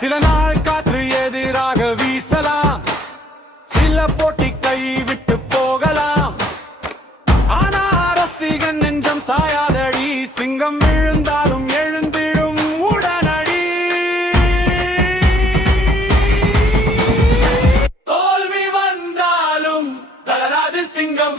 சில நாள் காற்று எதிராக வீசலாம், சில போட்டி கை விட்டு போகலாம். ஆனா ரசிகன் நெஞ்சம் சாயாதடி, சிங்கம் விழுந்தாலும் எழுந்திடும் உடனடி. தோல்வி வந்தாலும் தளராது சிங்கம்.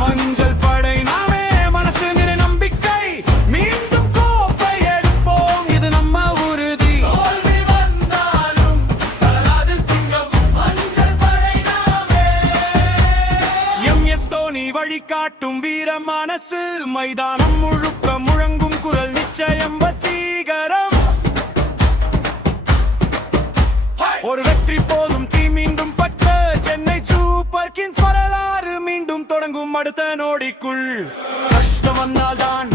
மஞ்சள் படை நாமே, மனசு நிறை நம்பிக்கை, மீண்டும் கோப்பை எடுப்போம், இது நம்ம உறுதி. தோல்வி வந்தாலும் தளராது சிங்கம், மஞ்சள் படை நாமே. எம்.எஸ். தோனி வழிகாட்டும் வீர மனசு, மைதானம் முழுக்க முழங்கும் குரல் நிச்சயம் வசீகரம். ஒரு வெற்றி போதும் டீம் மீண்டும் பட்ட சென்னை சூப்பர் கிங்ஸ் வரலாறு மீண்டும் தொடங்கும் அடுத்த நொடிக்குள். கஷ்டம் வந்தால்தான்